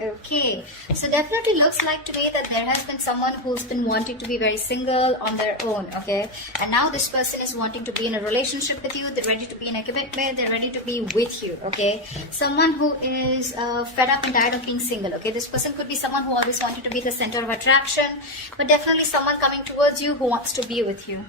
Okay, so definitely looks like to me that there has been someone who's been wanting to be very single on their own, okay? And now this person is wanting to be in a relationship with you. They're ready to be in a commitment. They're ready to be with you, okay? Someone who is fed up and tired of being single, okay? This person could be someone who always wanted to be the center of attraction, but definitely someone coming towards you who wants to be with you.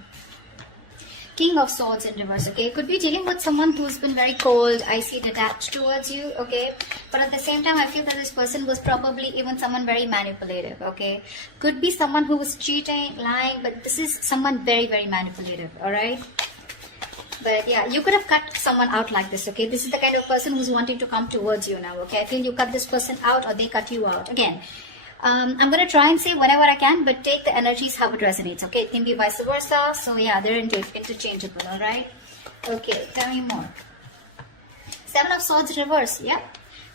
King of Swords in reverse, okay? Could be dealing with someone who's been very cold, icy, detached towards you, okay? But at the same time, I feel that this person was probably even someone very manipulative, okay? Could be someone who was cheating, lying, but this is someone very, very manipulative, alright? But yeah, you could have cut someone out like this, okay? This is the kind of person who's wanting to come towards you now, okay? I feel you cut this person out or they cut you out. Again, I'm going to try and say whatever I can, but take the energies how it resonates, okay? It can be vice versa. So yeah, they're interchangeable, all right? Okay, tell me more. Seven of Swords reverse, yeah.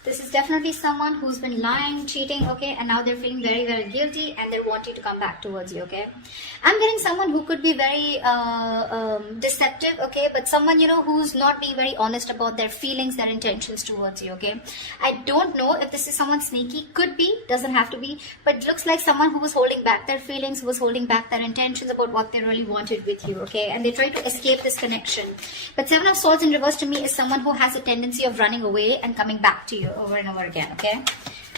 This is definitely someone who's been lying, cheating, okay? And now they're feeling very, very guilty and they're wanting to come back towards you, okay? I'm getting someone who could be very deceptive, okay? But someone, you know, who's not being very honest about their feelings, their intentions towards you, okay? I don't know if this is someone sneaky. Could be, doesn't have to be. But it looks like someone who was holding back their feelings, who was holding back their intentions about what they really wanted with you, okay? And they try to escape this connection. But Seven of Swords in reverse to me is someone who has a tendency of running away and coming back to you over and over again, okay?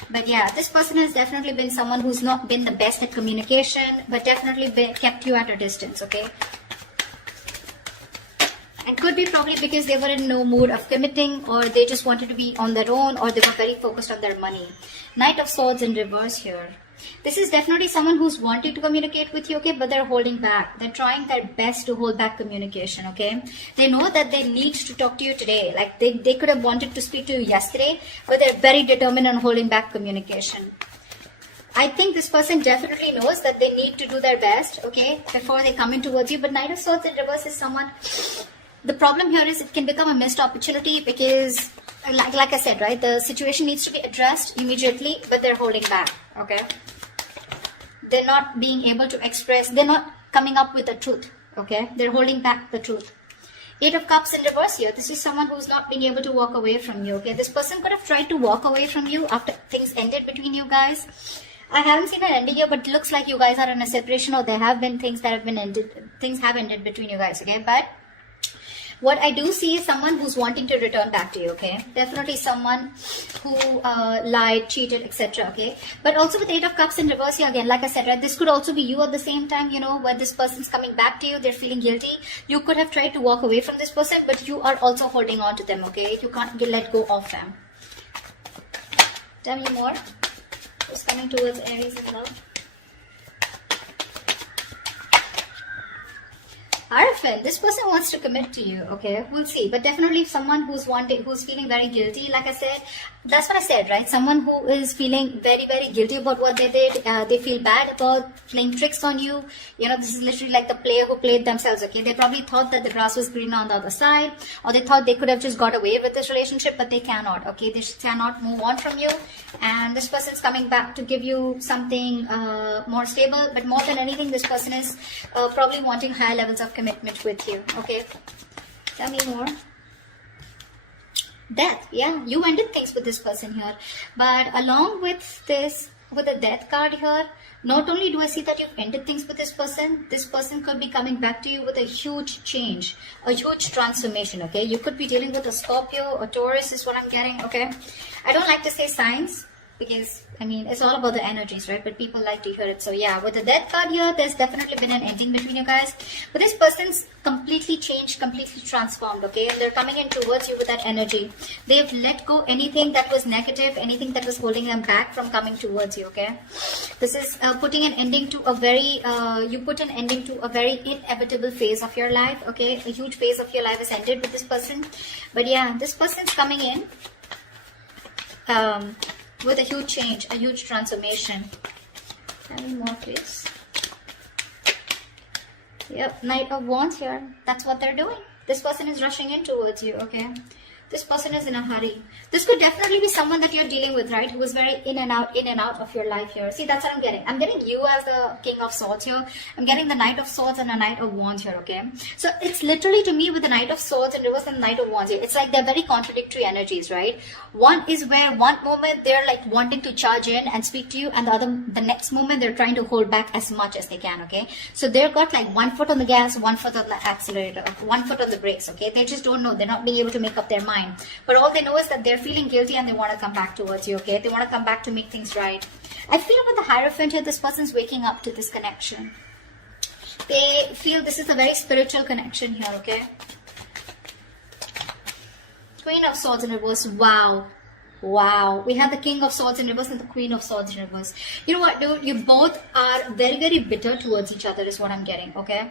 But yeah, this person has definitely been someone who's not been the best at communication, but definitely kept you at a distance, okay? And could be probably because they were in no mood of committing, or they just wanted to be on their own, or they were very focused on their money. Knight of Swords in reverse here. This is definitely someone who's wanting to communicate with you, okay, but they're holding back. They're trying their best to hold back communication, okay? They know that they need to talk to you today. Like they could have wanted to speak to you yesterday, but they're very determined on holding back communication. I think this person definitely knows that they need to do their best, okay, before they come in towards you. But Knight of Swords in reverse is someone... The problem here is it can become a missed opportunity because, like I said, right, the situation needs to be addressed immediately, but they're holding back, okay? They're not being able to express, they're not coming up with the truth, okay? They're holding back the truth. Eight of Cups in reverse here. This is someone who's not being able to walk away from you, okay? This person could have tried to walk away from you after things ended between you guys. I haven't seen an ending here, but it looks like you guys are in a separation, or there have been things that have been ended, things have ended between you guys, okay? But what I do see is someone who's wanting to return back to you, okay? Definitely someone who lied, cheated, etc., okay? But also with Eight of Cups in reverse here, again, like I said, right, this could also be you at the same time, you know, where this person's coming back to you, they're feeling guilty. You could have tried to walk away from this person, but you are also holding on to them, okay? You can't let go of them. Tell me more. Who's coming towards Aries in love? Hierophant, this person wants to commit to you, okay? We'll see. But definitely someone who's feeling very guilty, like I said. That's what I said, right? Someone who is feeling very, very guilty about what they did. They feel bad about playing tricks on you. You know, this is literally like the player who played themselves, okay? They probably thought that the grass was greener on the other side. Or they thought they could have just got away with this relationship, but they cannot, okay? They cannot move on from you. And this person's coming back to give you something more stable. But more than anything, this person is probably wanting higher levels of commitment with you, okay? Tell me more. Death, yeah, you ended things with this person here. But along with this, with the Death card here, not only do I see that you've ended things with this person could be coming back to you with a huge change, a huge transformation, okay? You could be dealing with a Scorpio or Taurus is what I'm getting, okay? I don't like to say signs, because, I mean, it's all about the energies, right? But people like to hear it. So yeah, with the Death card here, there's definitely been an ending between you guys. But this person's completely changed, completely transformed, okay? And they're coming in towards you with that energy. They've let go anything that was negative, anything that was holding them back from coming towards you, okay? This is putting an ending to a very, you put an ending to a very inevitable phase of your life, okay? A huge phase of your life is ended with this person. But yeah, this person's coming in with a huge change, a huge transformation. Tell me more, please. Yep, Knight of Wands here. That's what they're doing. This person is rushing in towards you, okay? This person is in a hurry. This could definitely be someone that you're dealing with, right? Who is very in and out of your life here. See, that's what I'm getting. I'm getting you as the King of Swords here. I'm getting the Knight of Swords and a Knight of Wands here, okay? So it's literally to me with the Knight of Swords and reverse and the Knight of Wands here. It's like they're very contradictory energies, right? One is where one moment they're like wanting to charge in and speak to you, and the next moment they're trying to hold back as much as they can, okay? So they've got like 1 foot on the gas, 1 foot on the accelerator, 1 foot on the brakes, okay? They just don't know. They're not being able to make up their mind. But all they know is that they're feeling guilty and they want to come back towards you, okay? They want to come back to make things right. I feel with the Hierophant here, this person's waking up to this connection. They feel this is a very spiritual connection here, okay? Queen of Swords in reverse. Wow. Wow. We have the King of Swords in reverse and the Queen of Swords in reverse. You know what, dude? You both are very, very bitter towards each other is what I'm getting, okay?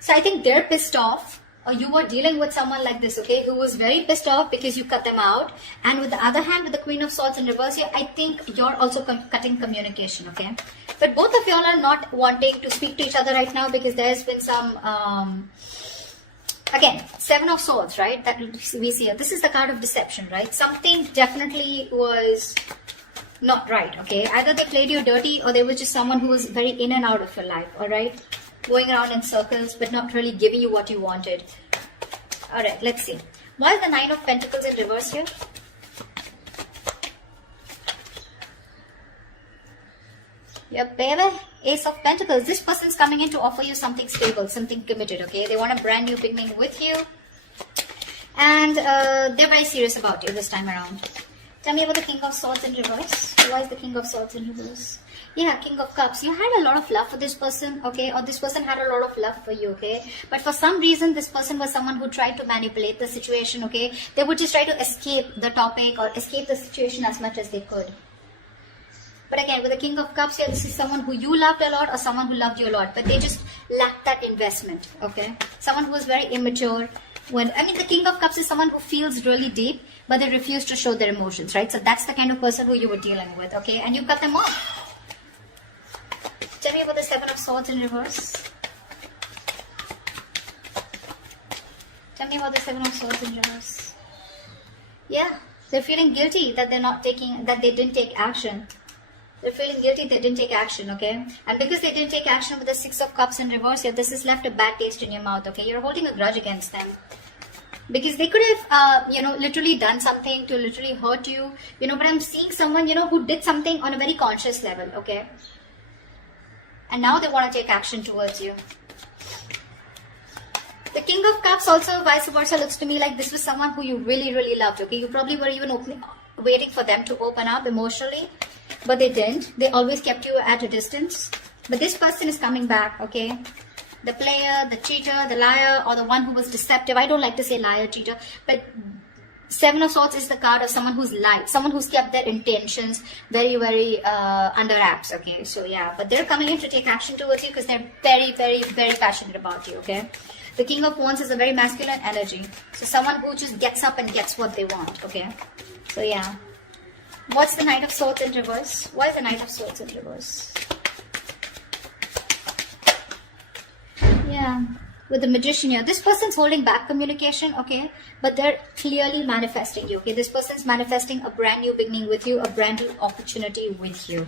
So I think they're pissed off. Or you were dealing with someone like this, okay, who was very pissed off because you cut them out. And with the other hand, with the Queen of Swords in reverse here, I think you're also cutting communication, okay? But both of y'all are not wanting to speak to each other right now because there's been some, again, 7 of Swords, right, that we see here. This is the card of deception, right? Something definitely was not right, okay? Either they played you dirty or they were just someone who was very in and out of your life, all right? Going around in circles but not really giving you what you wanted. Alright, let's see. Why is the 9 of Pentacles in reverse here? Yep, baby. Ace of Pentacles. This person's coming in to offer you something stable, something committed, okay? They want a brand new beginning with you. And they're very serious about you this time around. Tell me about the King of Swords in reverse. Why is the King of Swords in reverse? Yeah, King of Cups. You had a lot of love for this person, okay? Or this person had a lot of love for you, okay? But for some reason, this person was someone who tried to manipulate the situation, okay? They would just try to escape the topic or escape the situation as much as they could. But again, with the King of Cups here, this is someone who you loved a lot or someone who loved you a lot. But they just lacked that investment, okay? Someone who was very immature. The King of Cups is someone who feels really deep, but they refuse to show their emotions, right? So that's the kind of person who you were dealing with, okay? And you cut them off. Tell me about the 7 of Swords in reverse. Tell me about the 7 of Swords in reverse. Yeah, they're feeling guilty that they didn't take action. They're feeling guilty they didn't take action, okay? And because they didn't take action with the 6 of Cups in reverse here, this has left a bad taste in your mouth, okay? You're holding a grudge against them. Because they could have, literally done something to literally hurt you, but I'm seeing someone, who did something on a very conscious level, okay? And now they want to take action towards you. The King of Cups also, vice versa, looks to me like this was someone who you really, really loved, okay? You probably were even waiting for them to open up emotionally, but they didn't. They always kept you at a distance. But this person is coming back, okay? The player, the cheater, the liar, or the one who was deceptive. I don't like to say liar, cheater, but 7 of Swords is the card of someone who's lied, someone who's kept their intentions very, very under wraps, okay? So yeah, but they're coming in to take action towards you because they're very, very, very passionate about you, okay? The King of Wands is a very masculine energy. So someone who just gets up and gets what they want, okay? So yeah. What's the Knight of Swords in reverse? Why is the Knight of Swords in reverse? Yeah. With the Magician here, this person's holding back communication, okay? But they're clearly manifesting you, okay? This person's manifesting a brand new beginning with you, a brand new opportunity with you.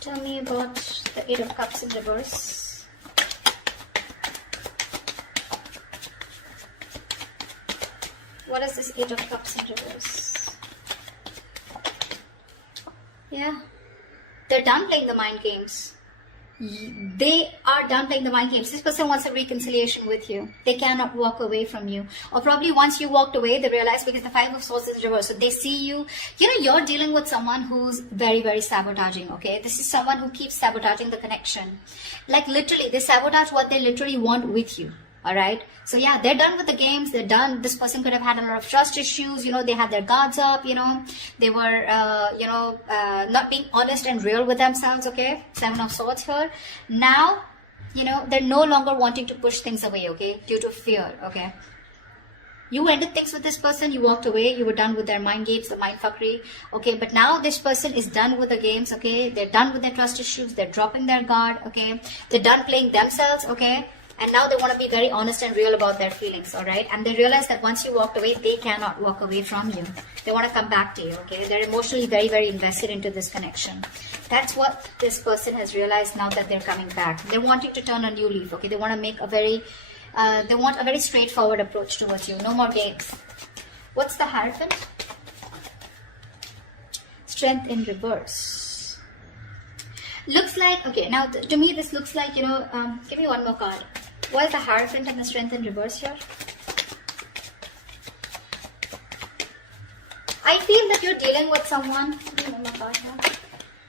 Tell me about the 8 of Cups in reverse. What is this 8 of Cups in reverse? Yeah. They're done playing the mind games. They are done playing the mind games. This person wants a reconciliation with you. They cannot walk away from you. Or probably once you walked away, they realize because the 5 of Swords is reversed. So they see you. You're dealing with someone who's very, very sabotaging, okay? This is someone who keeps sabotaging the connection. Like literally, they sabotage what they literally want with you. Alright, so yeah, they're done with the games, they're done. This person could have had a lot of trust issues, they had their guards up, they were, not being honest and real with themselves, okay? 7 of Swords here. Now, they're no longer wanting to push things away, okay? Due to fear, okay? You ended things with this person, you walked away, you were done with their mind games, the mind fuckery, okay? But now this person is done with the games, okay? They're done with their trust issues, they're dropping their guard, okay? They're done playing themselves, okay? And now they want to be very honest and real about their feelings, all right? And they realize that once you walked away, they cannot walk away from you. They want to come back to you, okay? They're emotionally very, very invested into this connection. That's what this person has realized now that they're coming back. They're wanting to turn a new leaf, okay? They want to make a very, they want a very straightforward approach towards you. No more games. What's the Hierophant? Strength in reverse. Looks like, okay, now to me this looks like, you know, give me one more card. What is the Hierophant and the Strength in reverse here? I feel that you're dealing with someone. Give me one more card here.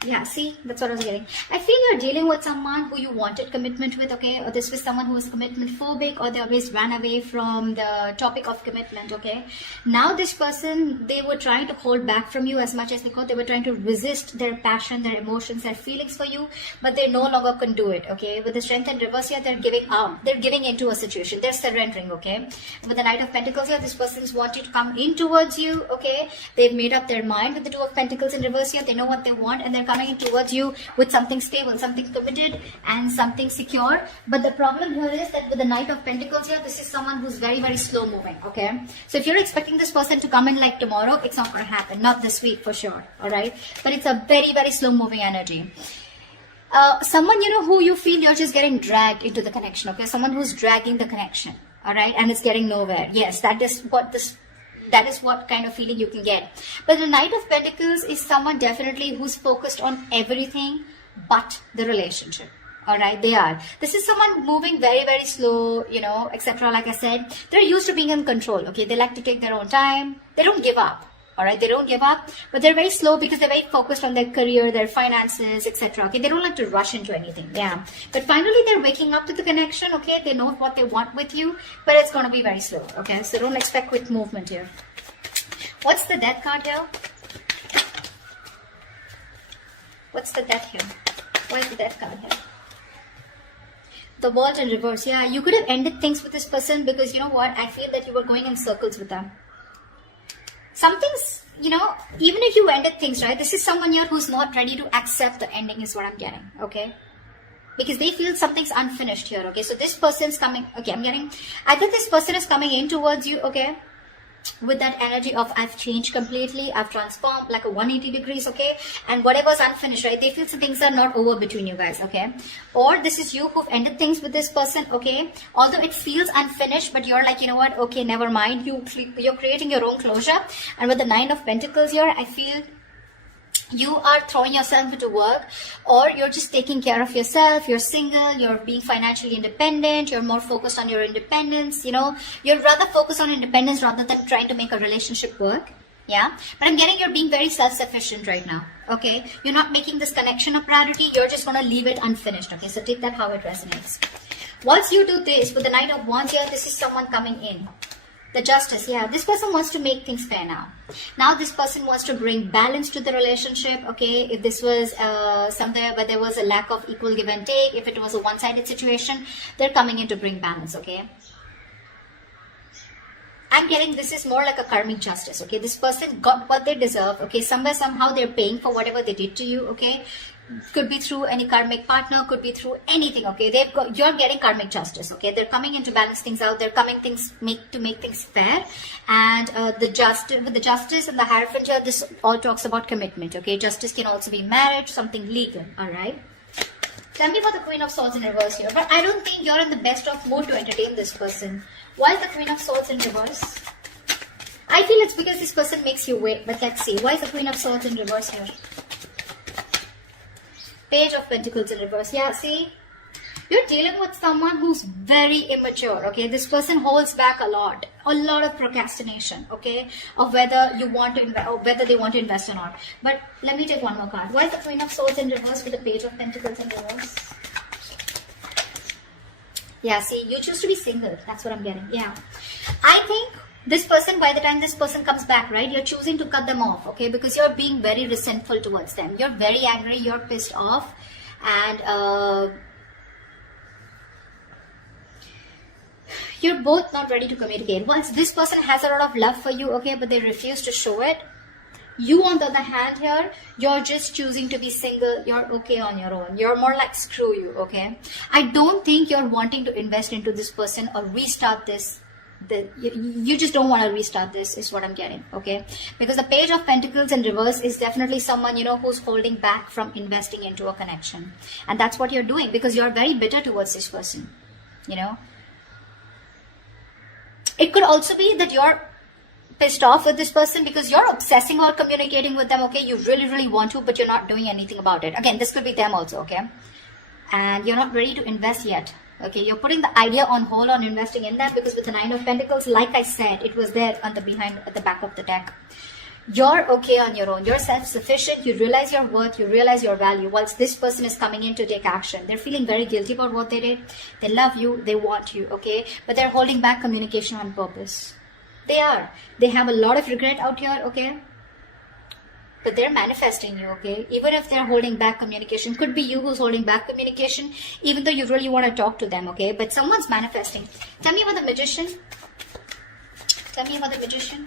Yeah, see, that's what I was getting. I feel you're dealing with someone who you wanted commitment with, okay? Or this was someone who was commitment phobic, or they always ran away from the topic of commitment, okay? Now this person, they were trying to hold back from you as much as they could. They were trying to resist their passion, their emotions, their feelings for you, but they no longer can do it, okay? With the Strength in reverse here, they're giving out. They're giving into a situation. They're surrendering, okay? With the Knight of Pentacles here, this person's wanting to come in towards you, okay? They've made up their mind. With the Two of Pentacles in reverse here, they know what they want, and they're coming in towards you with something stable, something committed and something secure. But the problem here is that with the Knight of Pentacles here, this is someone who's very, very slow moving, okay? So if you're expecting this person to come in like tomorrow, it's not going to happen. Not this week for sure, all right? But it's a very, very slow moving energy. Someone, you know, who you feel you're just getting dragged into the connection, okay? Someone who's dragging the connection, all right? And it's getting nowhere. Yes, that is what kind of feeling you can get. But the Knight of Pentacles is someone definitely who's focused on everything but the relationship. All right, they are. This is someone moving very, very slow, you know, etc. Like I said, they're used to being in control, okay? They like to take their own time. They don't give up. All right, they don't give up, but they're very slow because they're very focused on their career, their finances, etc. Okay, they don't like to rush into anything. Yeah, but finally they're waking up to the connection. Okay, they know what they want with you, but it's going to be very slow. Okay, so don't expect quick movement here. What's the Death card here? What's the Death here? Why is the Death card here? The World in reverse. Yeah, you could have ended things with this person because you know what? I feel that you were going in circles with them. Something's, you know, even if you ended things, right? This is someone here who's not ready to accept the ending is what I'm getting, okay? Because they feel something's unfinished here, okay? So this person's coming, okay, I'm getting, either this person is coming in towards you, okay? With that energy of I've changed completely, I've transformed like a 180 degrees, okay? And whatever's unfinished, right? They feel some things are not over between you guys, okay? Or this is you who've ended things with this person, okay? Although it feels unfinished, but you're like, you know what? Okay, never mind. You're creating your own closure. And with the Nine of Pentacles here, I feel you are throwing yourself into work, or you're just taking care of yourself. You're single, you're being financially independent, you're more focused on your independence, you know, you'd rather focus on independence rather than trying to make a relationship work. Yeah, but I'm getting you're being very self-sufficient right now, okay? You're not making this connection a priority, you're just going to leave it unfinished, okay? So take that how it resonates. Once you do this, with the Knight of Wands here, this is someone coming in. The Justice, yeah, this person wants to make things fair now. Now this person wants to bring balance to the relationship, okay? If this was somewhere where there was a lack of equal give and take, if it was a one-sided situation, they're coming in to bring balance, okay? I'm getting this is more like a karmic justice, okay? This person got what they deserve, okay? Somewhere, somehow they're paying for whatever they did to you, okay? Could be through any karmic partner, could be through anything, okay? You're getting karmic justice, okay? They're coming in to balance things out. They're coming to make things fair. And with the Justice and the Hierophant here, this all talks about commitment, okay? Justice can also be marriage, something legal, all right? Tell me about the Queen of Swords in reverse here. But I don't think you're in the best of mood to entertain this person. Why is the Queen of Swords in reverse? I feel it's because this person makes you wait. But let's see. Why is the Queen of Swords in reverse here? Page of Pentacles in reverse. Yeah, see? You're dealing with someone who's very immature, okay? This person holds back a lot of procrastination, okay? Of whether you want to invest, or whether they want to invest or not. But let me take one more card. Why is the Queen of Swords in reverse with the Page of Pentacles in reverse? Yeah, see, you choose to be single. That's what I'm getting. Yeah. I think this person, by the time this person comes back, right, you're choosing to cut them off, okay? Because you're being very resentful towards them. You're very angry. You're pissed off. And you're both not ready to communicate. Once this person has a lot of love for you, okay, but they refuse to show it. You, on the other hand, here, you're just choosing to be single. You're okay on your own. You're more like, screw you, okay? I don't think you're wanting to invest into this person or restart this. You just don't want to restart this, is what I'm getting, okay? Because the Page of Pentacles in reverse is definitely someone, you know, who's holding back from investing into a connection. And that's what you're doing, because you're very bitter towards this person, you know? It could also be that you're pissed off with this person because you're obsessing about communicating with them, okay? You really want to, but you're not doing anything about it. Again, this could be them also, okay? And you're not ready to invest yet, okay? You're putting the idea on hold on investing in that, because with the Nine of Pentacles, like I said, it was there on the at the back of the deck. You're okay on your own. You're self-sufficient. You realize your worth. You realize your value. Whilst this person is coming in to take action, they're feeling very guilty about what they did. They love you. They want you, okay? But they're holding back communication on purpose. They are. They have a lot of regret out here, okay? But they're manifesting you, okay? Even if they're holding back communication, could be you who's holding back communication, even though you really want to talk to them, okay? But someone's manifesting. Tell me about the Magician. Tell me about the Magician.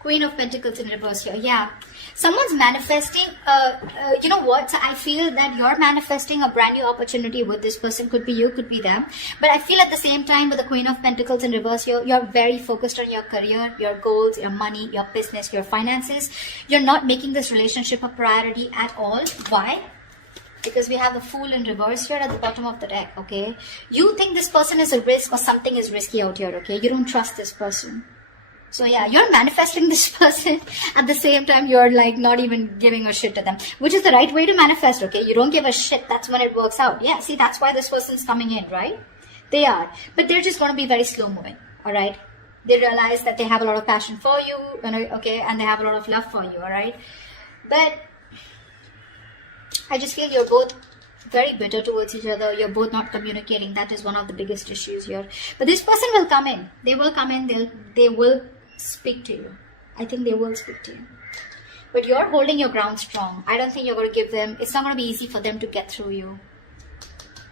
Queen of Pentacles in reverse here. Yeah. Someone's manifesting, you know what? So I feel that you're manifesting a brand new opportunity with this person. Could be you, could be them. But I feel at the same time with the Queen of Pentacles in reverse, you're very focused on your career, your goals, your money, your business, your finances. You're not making this relationship a priority at all. Why? Because we have the Fool in reverse here at the bottom of the deck, okay? You think this person is a risk or something is risky out here, okay? You don't trust this person. So yeah, you're manifesting this person. At the same time, you're like not even giving a shit to them, which is the right way to manifest, okay? You don't give a shit. That's when it works out. Yeah, see, that's why this person's coming in, right? They are. But they're just going to be very slow moving, all right? They realize that they have a lot of passion for you, okay? And they have a lot of love for you, all right? But I just feel you're both very bitter towards each other. You're both not communicating. That is one of the biggest issues here. But this person will come in. They will come in. They will speak to you. I think they will speak to you. But you're holding your ground strong. I don't think you're going to give them, it's not going to be easy for them to get through you.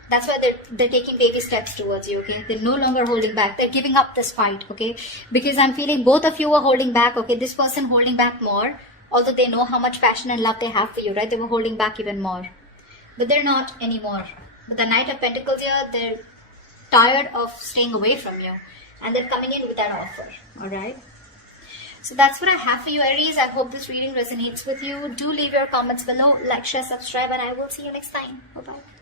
That's why they're taking baby steps towards you, okay? They're no longer holding back. They're giving up this fight, okay? Because I'm feeling both of you are holding back, okay? This person holding back more, although they know how much passion and love they have for you, right? They were holding back even more. But they're not anymore. But the Knight of Pentacles here, they're tired of staying away from you. And they're coming in with that offer, alright? So that's what I have for you, Aries. I hope this reading resonates with you. Do leave your comments below, like, share, subscribe, and I will see you next time. Bye-bye.